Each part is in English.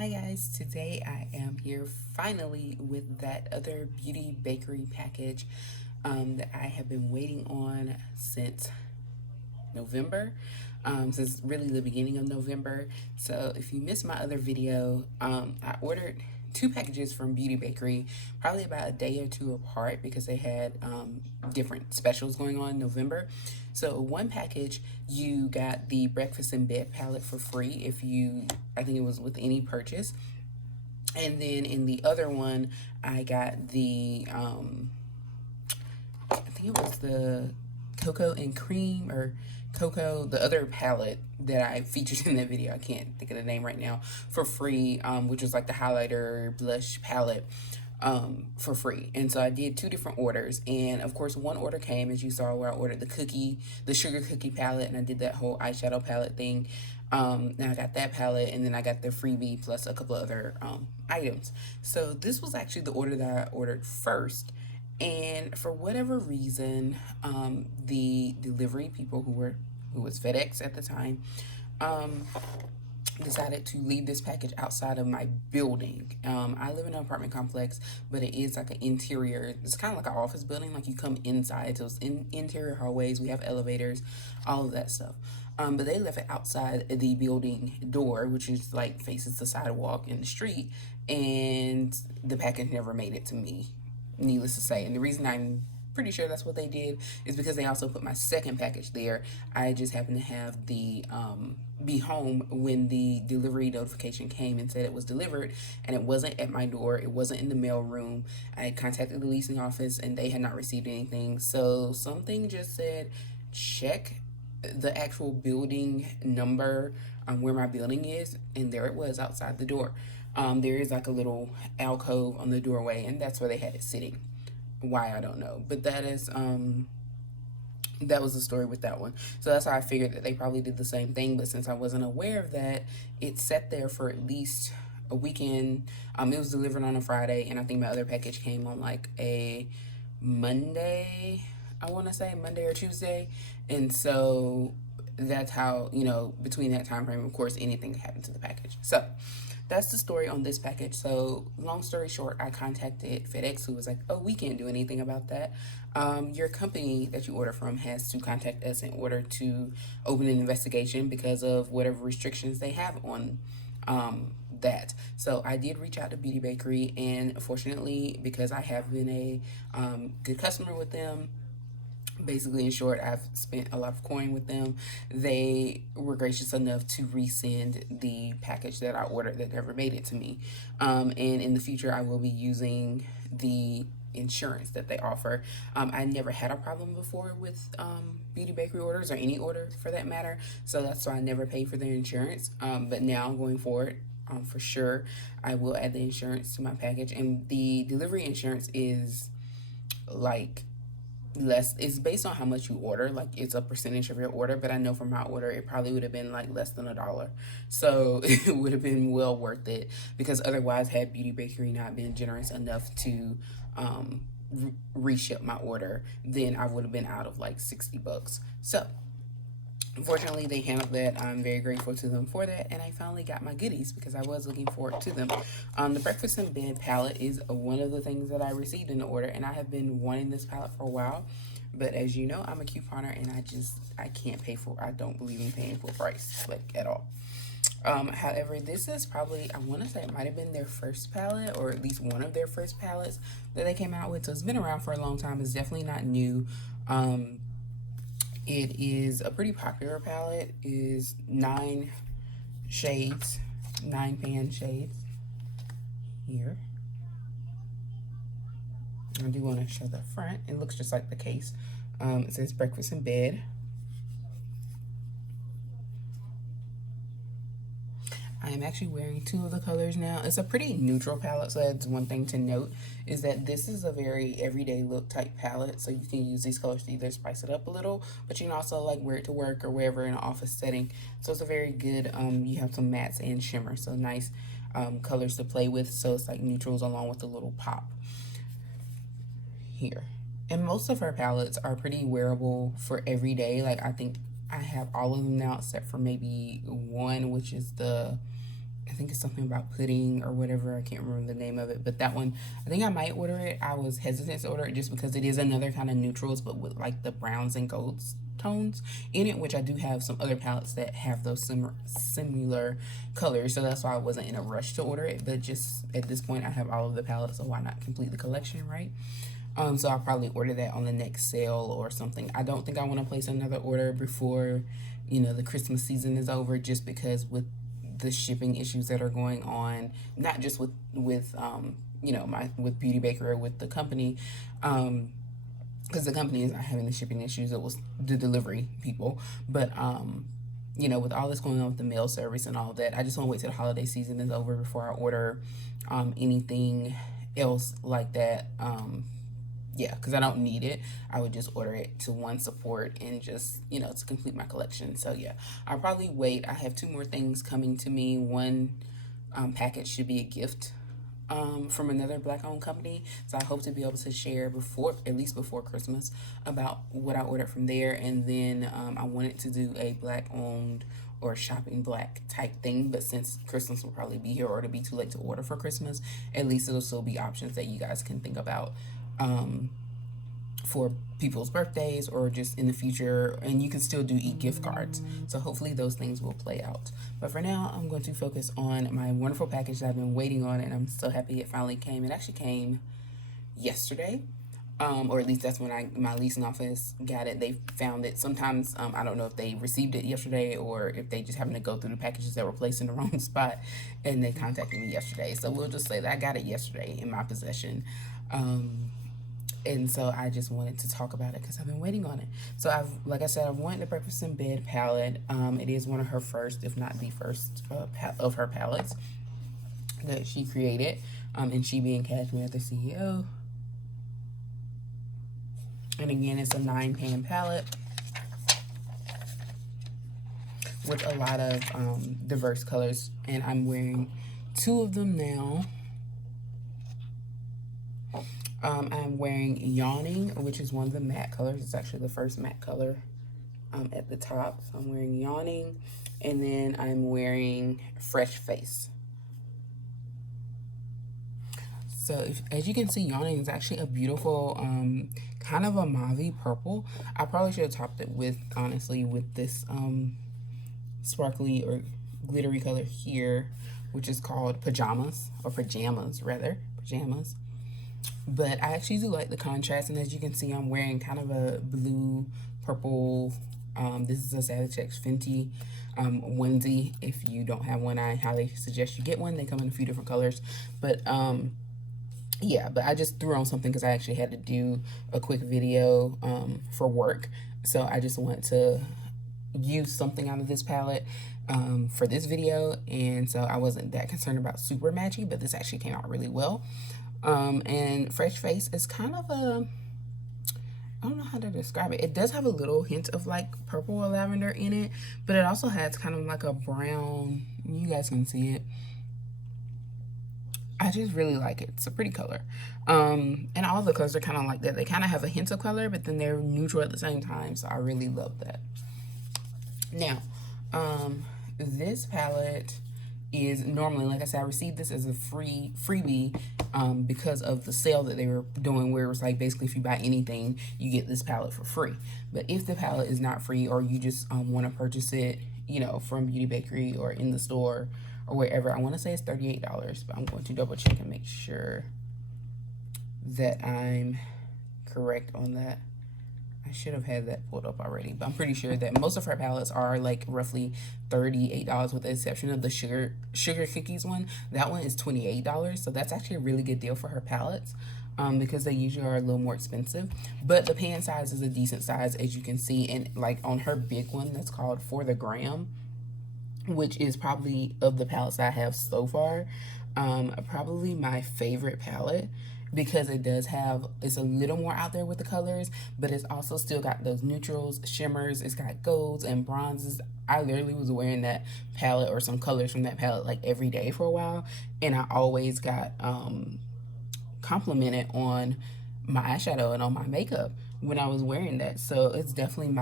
Hi guys, today I am here finally with that other Beauty Bakerie package that I have been waiting on since November, since really the beginning of November. So if you missed my other video, I ordered two packages from Beauty Bakerie, probably about a day or two apart because they had different specials going on in November. So one package, you got the breakfast in bed palette for free if you, I think it was with any purchase. And then in the other one, I got I think it was the cocoa and cream or cocoa, the other palette that I featured in that video. I can't think of the name right now, for free, which was like the highlighter blush palette for free. And so I did two different orders. And of course, one order came, as you saw, where I ordered the sugar cookie palette, and I did that whole eyeshadow palette thing. Now I got that palette, and then I got the freebie plus a couple of other items. So this was actually the order that I ordered first. And for whatever reason, the delivery people who was FedEx at the time, um, decided to leave this package outside of my building. I live in an apartment complex, but it is like an interior. It's kind of like an office building. Like you come inside, so it's in interior hallways. We have elevators, all of that stuff. But they left it outside the building door, which is like faces the sidewalk in the street, and the package never made it to me, needless to say. And the reason I'm pretty sure that's what they did is because they also put my second package there. I just happened to have the be home when the delivery notification came and said it was delivered, and it wasn't at my door. It wasn't in the mail room. I had contacted the leasing office and they had not received anything. So something just said check the actual building number, where my building is, and there it was outside the door. There is like a little alcove on the doorway, and that's where they had it sitting. Why, I don't know, but that was the story with that one. So that's how I figured that they probably did the same thing. But since I wasn't aware of that, it sat there for at least a weekend. It was delivered on a Friday, and I think my other package came on like a Monday. I want to say Monday or Tuesday, and so that's how, between that time frame, of course, anything can happen to the package. So that's the story on this package. So long story short, I contacted FedEx, who was like, oh, we can't do anything about that. Your company that you order from has to contact us in order to open an investigation because of whatever restrictions they have on that. So I did reach out to Beauty Bakerie, and fortunately, because I have been a good customer with them, basically, in short, I've spent a lot of coin with them. They were gracious enough to resend the package that I ordered that never made it to me. And in the future, I will be using the insurance that they offer. I never had a problem before with Beauty Bakery orders, or any order for that matter. So that's why I never pay for their insurance. But now going forward, for sure, I will add the insurance to my package. And the delivery insurance is like less. It's based on how much you order, like it's a percentage of your order, but I know for my order it probably would have been like less than $1, so it would have been well worth it, because otherwise, had Beauty Bakery not been generous enough to reship my order, then I would have been out of like $60. So fortunately, they handled that. I'm very grateful to them for that, and I finally got my goodies because I was looking forward to them. The breakfast in bed palette is one of the things that I received in the order, and I have been wanting this palette for a while. But as you know, I'm a couponer, and I can't pay for. I don't believe in paying full price, like, at all. However, this is probably, I want to say it might have been their first palette, or at least one of their first palettes that they came out with. So it's been around for a long time. It's definitely not new. It is a pretty popular palette. It is 9 shades, 9 pan shades here. I do want to show the front. It looks just like the case. It says breakfast in bed. I am actually wearing two of the colors now. It's a pretty neutral palette, so that's one thing to note, is that this is a very everyday look type palette, so you can use these colors to either spice it up a little, but you can also like wear it to work or wherever in an office setting. So it's a very good, you have some mattes and shimmer, so nice colors to play with. So it's like neutrals along with a little pop here. And most of her palettes are pretty wearable for every day. Like, I think I have all of them now except for maybe one, which is the I think it's something about pudding or whatever. I can't remember the name of it, but that one, I think I might order it. I was hesitant to order it just because it is another kind of neutrals, but with like the browns and golds tones in it, which I do have some other palettes that have those similar colors. So that's why I wasn't in a rush to order it. But just at this point, I have all of the palettes, so why not complete the collection, right? So I'll probably order that on the next sale or something. I don't think I want to place another order before, the Christmas season is over, just because with the shipping issues that are going on, not just with Beauty Bakery or with the company, because the company is not having the shipping issues. It was the delivery people, but with all this going on with the mail service and all that, I just want to wait till the holiday season is over before I order anything else like that. Yeah, because I don't need it. I would just order it to one support and just, to complete my collection. So yeah, I'll probably wait. I have two more things coming to me. One package should be a gift from another black-owned company. So I hope to be able to share at least before Christmas, about what I ordered from there. And then I wanted to do a black-owned or shopping black type thing, but since Christmas will probably be here or it'll be too late to order for Christmas, at least it'll still be options that you guys can think about for people's birthdays or just in the future, and you can still do e-gift cards. So hopefully those things will play out. But for now, I'm going to focus on my wonderful package that I've been waiting on, and I'm so happy it finally came. It actually came yesterday. Or at least that's when my leasing office got it. They found it. Sometimes I don't know if they received it yesterday or if they just happened to go through the packages that were placed in the wrong spot, and they contacted me yesterday. So we'll just say that I got it yesterday in my possession. And so I just wanted to talk about it because I've been waiting on it. So like I said, I've wanted the Breakfast in Bed palette. It is one of her first, if not the first, of her palettes that she created. And she being Cashmere, the CEO. And again, it's a 9-pan palette with a lot of diverse colors. And I'm wearing 2 of them now. I'm wearing Yawning, which is one of the matte colors. It's actually the first matte color at the top. So I'm wearing Yawning, and then I'm wearing Fresh Face. So as you can see, Yawning is actually a beautiful, kind of a mauve purple. I probably should have topped it with, honestly, with this sparkly or glittery color here, which is called Pajamas, or Pajamas rather, Pajamas. But I actually do like the contrast, and as you can see, I'm wearing kind of a blue, purple, this is a Savage X Fenty onesie. If you don't have one, I highly suggest you get one. They come in a few different colors. But, yeah, but I just threw on something because I actually had to do a quick video for work. So I just wanted to use something out of this palette for this video. And so I wasn't that concerned about super matchy, but this actually came out really well. And Fresh Face is kind of I don't know how to describe it. It does have a little hint of like purple or lavender in it, but it also has kind of like a brown, you guys can see it. I just really like it. It's a pretty color. And all the colors are kind of like that. They kind of have a hint of color, but then they're neutral at the same time. So I really love that. Now, this palette is normally, like I said, I received this as a freebie because of the sale that they were doing, where it was like basically if you buy anything, you get this palette for free. But if the palette is not free, or you just want to purchase it, from Beauty Bakerie or in the store or wherever, I want to say it's $38, but I'm going to double check and make sure that I'm correct on that. I should have had that pulled up already, but I'm pretty sure that most of her palettes are like roughly $38, with the exception of the sugar cookies one. That one is $28, so that's actually a really good deal for her palettes, because they usually are a little more expensive. But the pan size is a decent size, as you can see, and like on her big one that's called For the Gram, which is probably, of the palettes I have so far, probably my favorite palette, because it's a little more out there with the colors, but it's also still got those neutrals, shimmers, it's got golds and bronzes. I literally was wearing that palette or some colors from that palette like every day for a while, and I always got complimented on my eyeshadow and on my makeup when I was wearing that. So it's definitely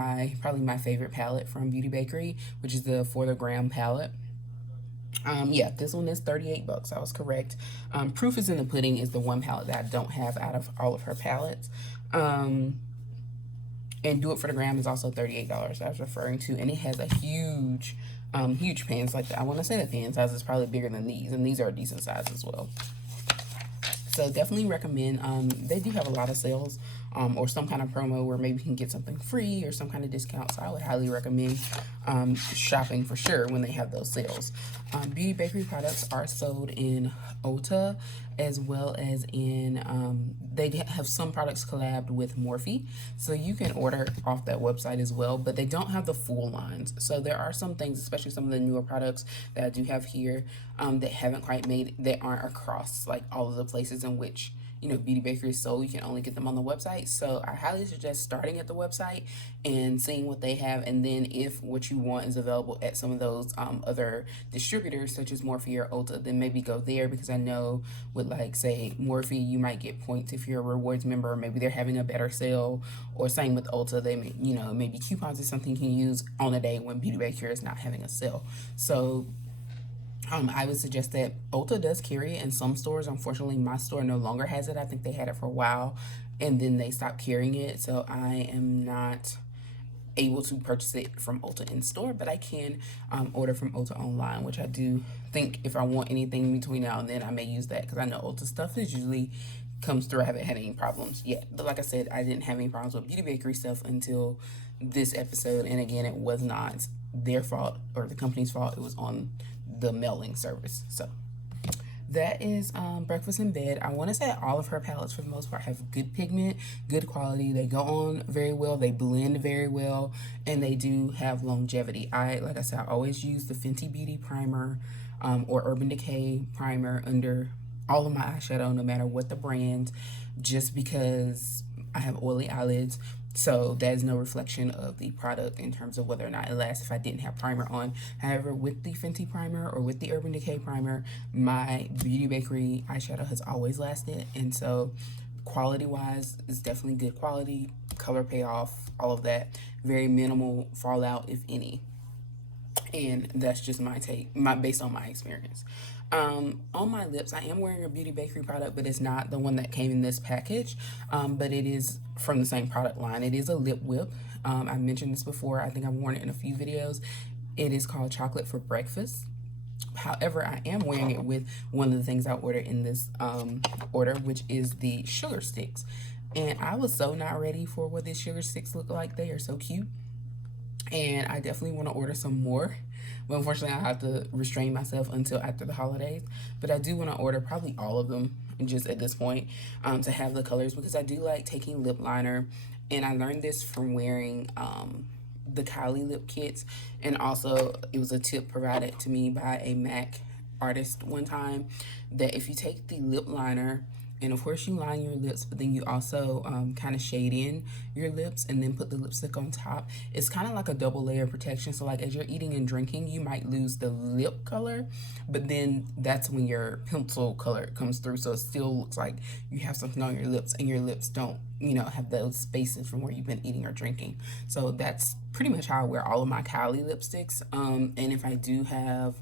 probably my favorite palette from Beauty Bakerie, which is the For the Gram palette. Yeah, this one is 38 bucks. I was correct. Proof is in the Pudding is the one palette that I don't have out of all of her palettes. And Do It for the Gram is also $38 I was referring to. And it has a huge pans. Like, I want to say the pan size is probably bigger than these. And these are a decent size as well. So definitely recommend. They do have a lot of sales, or some kind of promo where maybe you can get something free or some kind of discount. So I would highly recommend shopping for sure when they have those sales. Beauty Bakerie products are sold in Ulta as well as in, they have some products collabed with Morphe. So you can order off that website as well, but they don't have the full lines. So there are some things, especially some of the newer products that I do have here, that haven't quite made, that aren't across like all of the places in which, you know, Beauty Bakerie is sold. You can only get them on the website. So I highly suggest starting at the website and seeing what they have. And then if what you want is available at some of those other distributors, such as Morphe or Ulta, then maybe go there, because I know with, like, say, Morphe, you might get points if you're a rewards member, or maybe they're having a better sale, or same with Ulta, they may, you know, maybe coupons is something you can use on a day when Beauty Bakerie is not having a sale. So I would suggest that Ulta does carry it in some stores. Unfortunately, my store no longer has it. I think they had it for a while and then they stopped carrying it. So I am not able to purchase it from Ulta in store, but I can order from Ulta online, which I do think if I want anything between now and then, I may use that, because I know Ulta stuff is usually comes through. I haven't had any problems yet. But like I said, I didn't have any problems with Beauty Bakery stuff until this episode. And again, it was not their fault or the company's fault. It was on the mailing service. So that is Breakfast in Bed. I want to say all of her palettes for the most part have good pigment, good quality. They go on very well. They blend very well, and they do have longevity. Like I said, I always use the Fenty Beauty primer or Urban Decay primer under all of my eyeshadow, no matter what the brand, just because I have oily eyelids. So that is no reflection of the product in terms of whether or not it lasts if I didn't have primer on. However, with the Fenty primer or with the Urban Decay primer, my Beauty Bakerie eyeshadow has always lasted. And so quality wise, it's definitely good quality, color payoff, all of that. Very minimal fallout, if any. And that's just my take, based on my experience. On my lips, I am wearing a Beauty Bakerie product, but it's not the one that came in this package, but it is from the same product line. It is a lip whip. I mentioned this before. I think I've worn it in a few videos. It is called Chocolate for Breakfast. However, I am wearing it with one of the things I ordered in this order, which is the sugar sticks. And I was so not ready for what these sugar sticks look like. They are so cute. And I definitely want to order some more. But unfortunately, I have to restrain myself until after the holidays. But I do want to order probably all of them just at this point, to have the colors, because I do like taking lip liner. And I learned this from wearing the Kylie lip kits. And also, it was a tip provided to me by a MAC artist one time, that if you take the lip liner, and of course you line your lips, but then you also kind of shade in your lips and then put the lipstick on top. It's kind of like a double layer of protection. So like as you're eating and drinking, you might lose the lip color, but then that's when your pencil color comes through. So it still looks like you have something on your lips, and your lips don't, you know, have those spaces from where you've been eating or drinking. So that's pretty much how I wear all of my Kylie lipsticks. And if I do have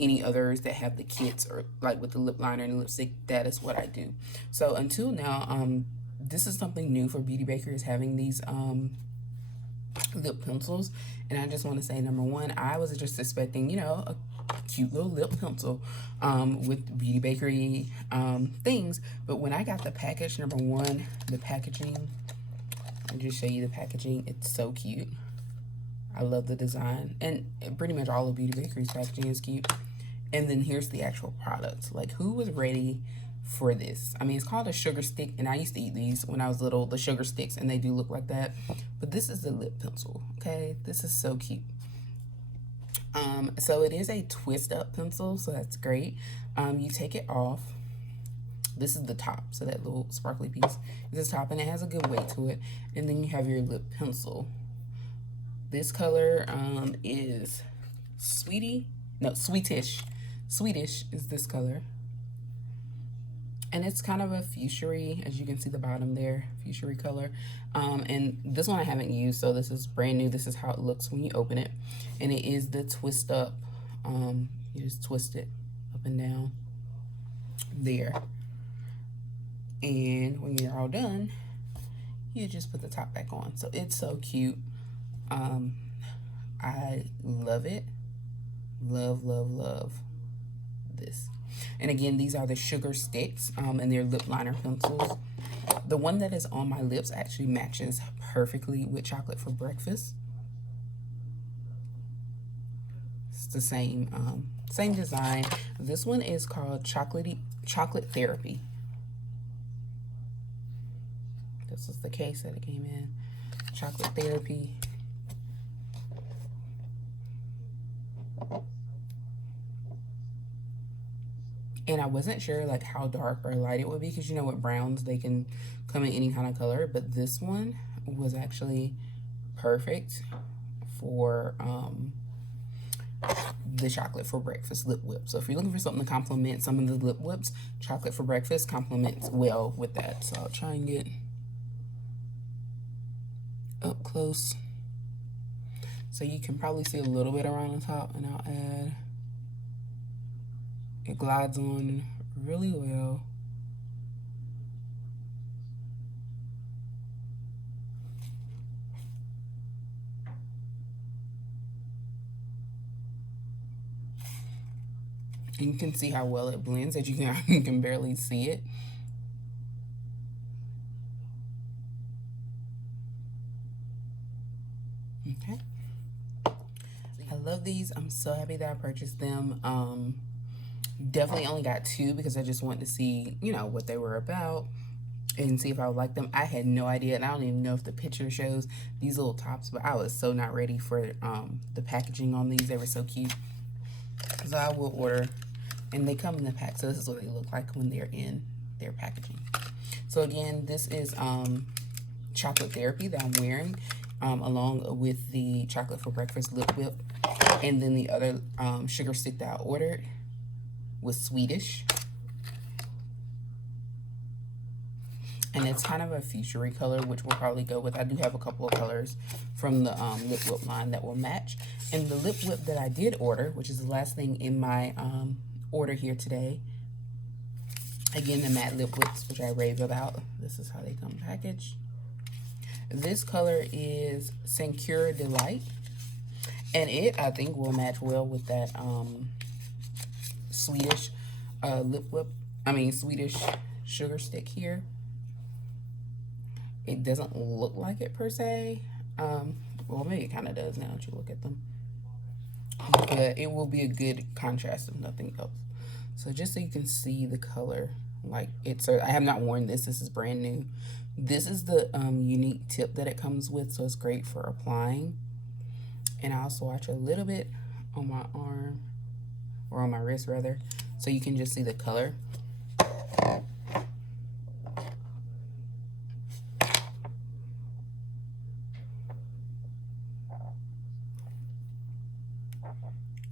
any others that have the kits, or like with the lip liner and lipstick, that is what I do. So until now, this is something new for Beauty Bakerie, is having these lip pencils. And I just want to say, number one, I was just expecting, you know, a cute little lip pencil with Beauty Bakerie things. But when I got the package, number one, the packaging, I'll just show you the packaging. It's so cute. I love the design, and pretty much all of Beauty Bakerie's packaging is cute. And then here's the actual product. Like, who was ready for this? I mean, it's called a sugar stick, and I used to eat these when I was little, the sugar sticks, and they do look like that. But this is the lip pencil, okay? This is so cute. So it is a twist up pencil, so that's great. You take it off. This is the top, so that little sparkly piece is the top, and it has a good weight to it. And then you have your lip pencil. This color is Swedish. Swedish is this color. And it's kind of a fuchsia-y, as you can see the bottom there, fuchsia color. And this one I haven't used, so this is brand new. This is how it looks when you open it. And it is the twist up You just twist it up and down there. And when you're all done, you just put the top back on. So it's so cute. I love it. Love, love, love this. And again, these are the sugar sticks, and they're lip liner pencils. The one that is on my lips actually matches perfectly with Chocolate for Breakfast. It's the same design. This one is called Chocolate Therapy. This is the case that it came in. Chocolate Therapy. And I wasn't sure like how dark or light it would be, because you know with browns they can come in any kind of color, but this one was actually perfect for the Chocolate for Breakfast lip whip. So if you're looking for something to complement some of the lip whips, Chocolate for Breakfast complements well with that. So I'll try and get up close so you can probably see a little bit around the top, and I'll add. It glides on really well. And you can see how well it blends, that you can barely see it. Okay. I love these. I'm so happy that I purchased them. Definitely only got 2 because I just wanted to see, you know, what they were about and see if I would like them. I had no idea, and I don't even know if the picture shows these little tops, but I was so not ready for the packaging on these. They were so cute. So I will order, and they come in the pack, so this is what they look like when they're in their packaging. So again, this is Chocolate Therapy that I'm wearing, along with the Chocolate for Breakfast lip whip, and then the other sugar stick that I ordered was Swedish, and it's kind of a fuchsia color, which we'll probably go with. I do have a couple of colors from the lip whip line that will match. And the lip whip that I did order, which is the last thing in my order here today, again, the matte lip whips, which I rave about. This is how they come packaged. This color is Secure Delight, and it, I think, will match well with that Swedish lip whip. Swedish sugar stick here. It doesn't look like it per se. Well, maybe it kind of does now that you look at them. But it will be a good contrast if nothing else. So just so you can see the color, like it's. I have not worn this. This is brand new. This is the unique tip that it comes with, so it's great for applying. And I also watch a little bit on my arm, or on my wrist rather, so you can just see the color.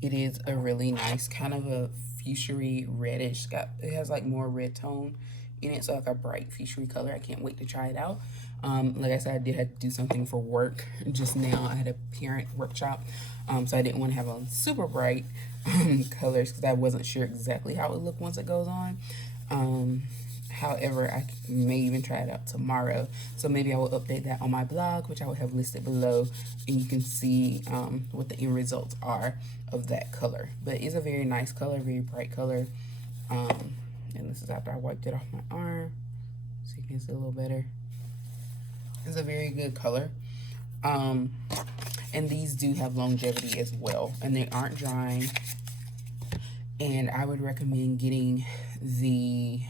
It is a really nice kind of a fuchsia reddish. It has like more red tone in it, so like a bright fuchsia color. I can't wait to try it out. Like I said, I did have to do something for work just now. I had a parent workshop, so I didn't want to have on super bright colors because I wasn't sure exactly how it would look once it goes on. However, I may even try it out tomorrow. So maybe I will update that on my blog, which I will have listed below, and you can see what the end results are of that color. But it's a very nice color, very bright color. And this is after I wiped it off my arm, so you can see a little better. It's a very good color. And these do have longevity as well, and they aren't drying. And I would recommend getting the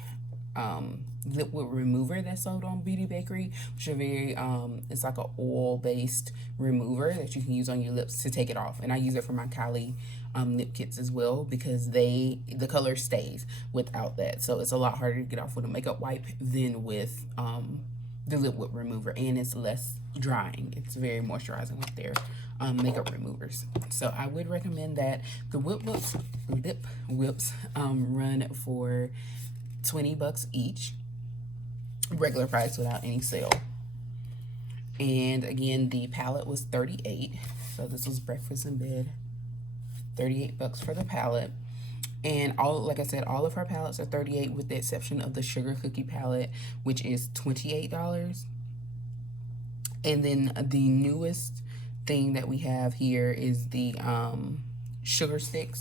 lip whip remover that's sold on Beauty Bakerie, which is very it's like an oil-based remover that you can use on your lips to take it off. And I use it for my Kylie lip kits as well, because the color stays without that. So it's a lot harder to get off with a makeup wipe than with the lip whip remover, and it's less drying. It's very moisturizing with their makeup removers. So I would recommend that. The lip whips run for $20 each, regular price without any sale. And again, the palette was $38. So this was breakfast in bed. $38 for the palette. And like I said, all of her palettes are $38 with the exception of the sugar cookie palette, which is $28. And then the newest thing that we have here is the sugar sticks.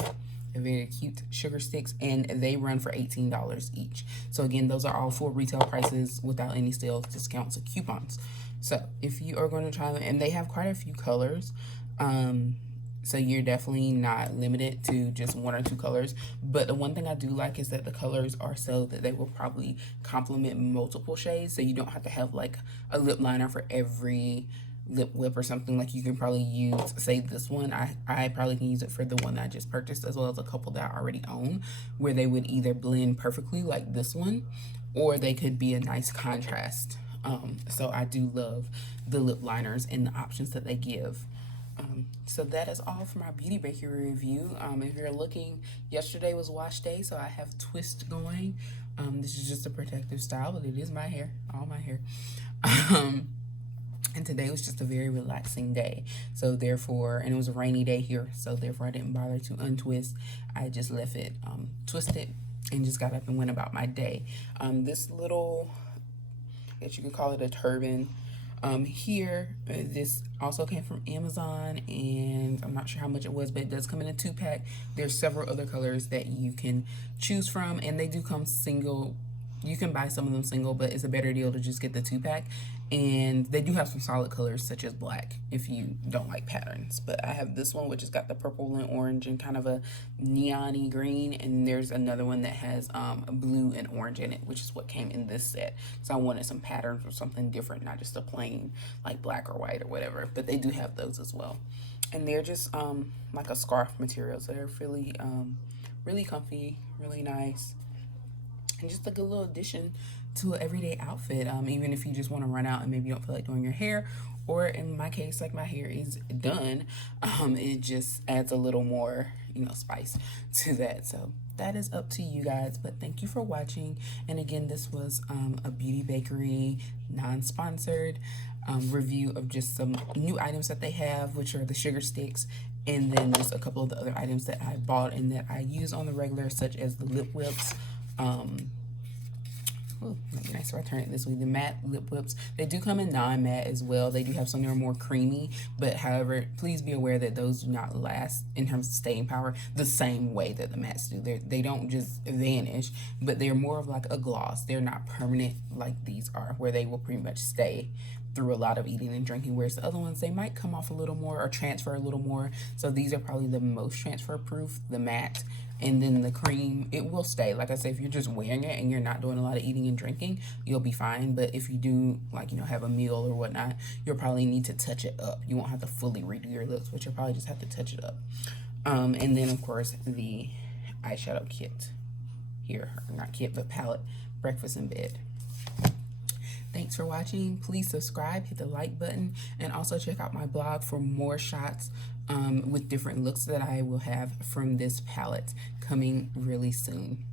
They're very cute sugar sticks, and they run for $18 each. So again, those are all full retail prices without any sales discounts or coupons. So if you are going to try them, and they have quite a few colors, so you're definitely not limited to just one or two colors. But the one thing I do like is that the colors are so that they will probably complement multiple shades, so you don't have to have like a lip liner for every lip whip or something. Like you can probably use, say this one, I probably can use it for the one that I just purchased, as well as a couple that I already own, where they would either blend perfectly like this one, or they could be a nice contrast. So I do love the lip liners and the options that they give. So that is all for my Beauty Bakerie review. If you're looking, yesterday was wash day, so I have twist going. This is just a protective style, but it is my hair, all my hair. And today was just a very relaxing day. So therefore, and it was a rainy day here, so therefore I didn't bother to untwist. I just left it twisted and just got up and went about my day. This little, I guess you could call it a turban, here, this also came from Amazon, and I'm not sure how much it was, but it does come in a 2-pack. There's several other colors that you can choose from, and they do come single. You can buy some of them single, but it's a better deal to just get the 2-pack. And they do have some solid colors such as black if you don't like patterns. But I have this one which has got the purple and orange and kind of a neon-y green, and there's another one that has blue and orange in it, which is what came in this set. So I wanted some patterns or something different, not just a plain like black or white or whatever. But they do have those as well. And they're just like a scarf material, so they're really really comfy, really nice, and just a good little addition to an everyday outfit, even if you just want to run out and maybe you don't feel like doing your hair, or in my case, like my hair is done, it just adds a little more, spice to that. So that is up to you guys, but thank you for watching. And again, this was a Beauty Bakerie non-sponsored review of just some new items that they have, which are the sugar sticks, and then just a couple of the other items that I bought and that I use on the regular, such as the lip whips. Oh, might be nice if I turn it this way. The matte lip whips, they do come in non-matte as well. They do have some that are more creamy, but however, please be aware that those do not last in terms of staying power the same way that the mattes do. They don't just vanish, but they're more of like a gloss. They're not permanent like these are, where they will pretty much stay through a lot of eating and drinking, whereas the other ones, they might come off a little more or transfer a little more. So these are probably the most transfer proof, the matte. And then the cream, it will stay. Like I said, if you're just wearing it and you're not doing a lot of eating and drinking, you'll be fine. But if you do, like, have a meal or whatnot, you'll probably need to touch it up. You won't have to fully redo your lips, but you'll probably just have to touch it up. And then, of course, the eyeshadow kit here. Not kit, but palette. Breakfast in Bed. Thanks for watching. Please subscribe, hit the like button, and also check out my blog for more shots with different looks that I will have from this palette coming really soon.